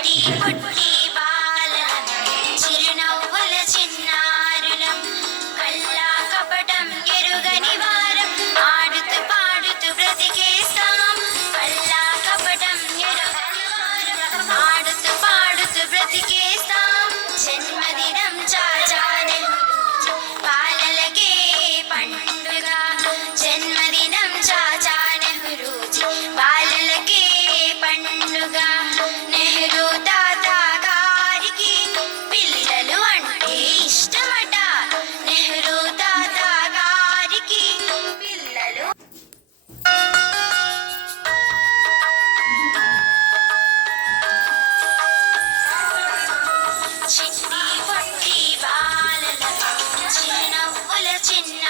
పుట్టి బాలలం చిరునవ్వుల చిన్నారులం కల్లా కపటం ఎరుగని వారం ఆడుతూ పాడుతూ బ్రతికేస్తాం కల్లా కపటం ఎరుగని వారం ఆడుతూ పాడుతూ బ్రతికేస్తాం జన్మదినం చాచా నెహ్రూ బాలలకే పండుగ జన్మదినం చాచా నెహ్రూజీ బాలలకే పండుగ నెహ్రూ తాత గారికి పిల్లలు అంటే ఇష్టమట నెహ్రూ తాత గారికి పిల్లలు చిట్టి పొట్టి బాలల చిరునవ్వుల చిన్న